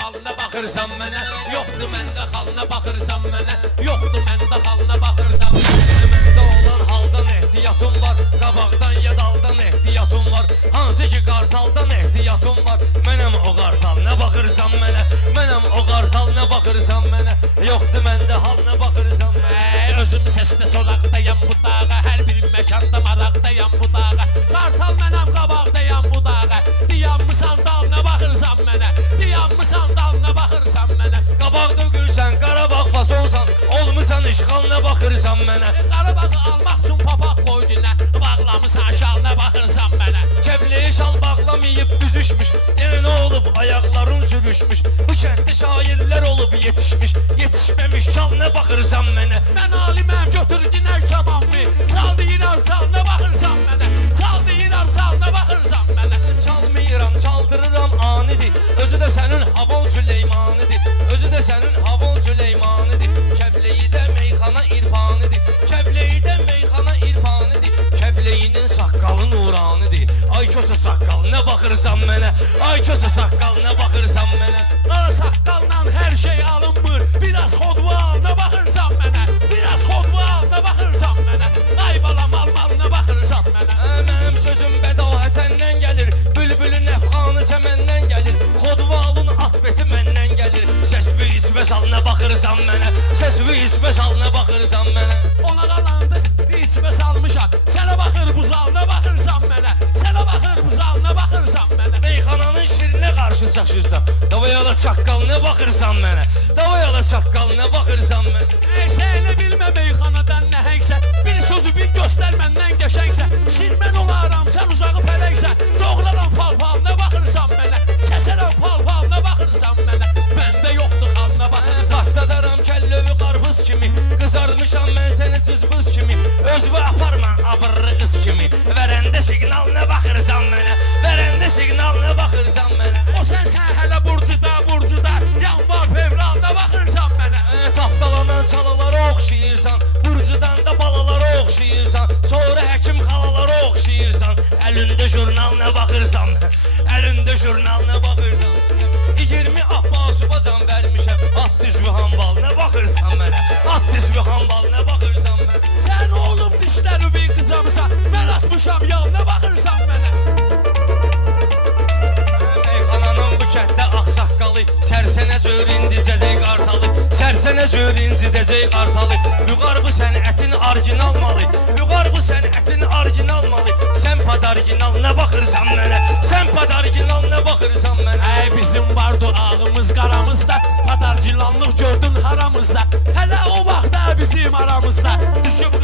malına baxırsan mənə. Yoxdur məndə xalına baxırsan mənə. Yoxdur məndə xalına baxırsan mənə. Məndə olan haldan ehtiyatım var. Qabaqdan ya daldan ehtiyatım var. Hansı ki qartaldan ehtiyatım var. Mənəm o qartal nə baxırsan mənə. Mənəm o qartal nə baxırsan mənə. Yoxdur məndə halına baxırsan mənə. Özüm səsdə solaqdayam bu dağa. Hər bir məkanda maraqdayam bu dağa. Qartal mənəm qabaqdayam bu dağa. Diyanmısan dalına baxırsan mənə. Diyanmısan dalına baxırsan mənə. Qabaqda gülsən, Qarabağ fasonsan. Olmusan işğalına baxırsan mənə. Qarabağı almaq üçün papaq qoycuna. Bağlamısan şalına baxırsan mənə. Kəbliyə şal bağlamayıb büzüşmüş. Yenə nə olub ayaqların sürüşmüş. Bu kənddə şairlər olub yetişmiş. Yetişməmiş şalına baxırsan mənə. Mən aliməm götür dinər kamanımı. Çal deyirəm çalına baxırsan mənə. Çal deyirəm çalına baxırsan mənə. Çalmıram çaldırıram anidir. Özü də sənin havon Süleymanidir. Özü də sənin havon Süleymanidir. Kəbleyi də meyxana irfanidir. Kəbleyi də meyxana irfanidir. Kəbleyinin saqqalı nuranidir. Ay kösə saqqalına baxırsan mənə. Ay kösə saqqalına baxırsan mənə. Ara saqqalla hər şey alınmır. Biraz xodvalına baxırsan mənə. Biraz xodvalına baxırsan mənə. Ay balam almalına baxırsan mənə. Mənim sözüm bədahətəndən gəlir. Bülbülün əfxanı səməndən gəlir. Xodvalın atbeti məndən gəlir. Səsvi içmə salına baxırsan mənə. Səsvi içmə salına baxırsan mənə. Ona qalanda içmə salmışam. Sənə baxır bu zalına baxırsan mənə. Sənə baxır bu zalına baxırsan mənə. Meyxananın şirinə qarşı çaşırsan. Davayala çaqqalına baxırsan mənə. Davayala çaqqalına baxırsan mənə. Sən elə bilmə meyxanadan nəhəngsə. Bir sözü bir göstər məndən qəşəngsə. Şirmən olaram sən uzağı pələngsə. Doğraram pal-palına baxırsan mənə. Kəsərəm pal-palına baxırsan mənə. Məndə yoxdur xalına baxırsan. Partadaram kəllövü qarpız kimi. Qızarmışam mən səni cızbız kimi. Özümü aparma abırlı qız kimi. Vərəndə siqnalına baxırsan mənə. Vərəndə siqnalına baxırsan mənə. O sən hələ burcuda. Yanvar fevralda baxırsan mənə. Taftalanan çalalara oxşayırsan. Burcudan da balalara oxşayırsan. Sonra həkim xalalara oxşayırsan. Əlində jurnalına baxırsan. Əlində jurnalına baxırsan. 20 Abbasubacan vermişəm. At düzvü hambalına baxırsan mənə. At düzvü hambalına baxırsan mənə. Sən olub dişləri bir qıcamısan. Mən atmışam yalına baxırsan mənə. Meyxananın bu kənddə ağsaqqalı. Sərsənə cür indicəcək qartalı. Sərsənə cür incidəcək qartalı. Vüqar bu sənətin orijinal malı. Vüqar bu sənətin orijinal malı. Sən padarginalına baxırsan mənə. Sən padarginalına baxırsan mənə. Ey bizim vardı ağımız qaramızda. Padarginallıq gördün haramızda. Hələ o vaxtda bizim aramızda. Düşüb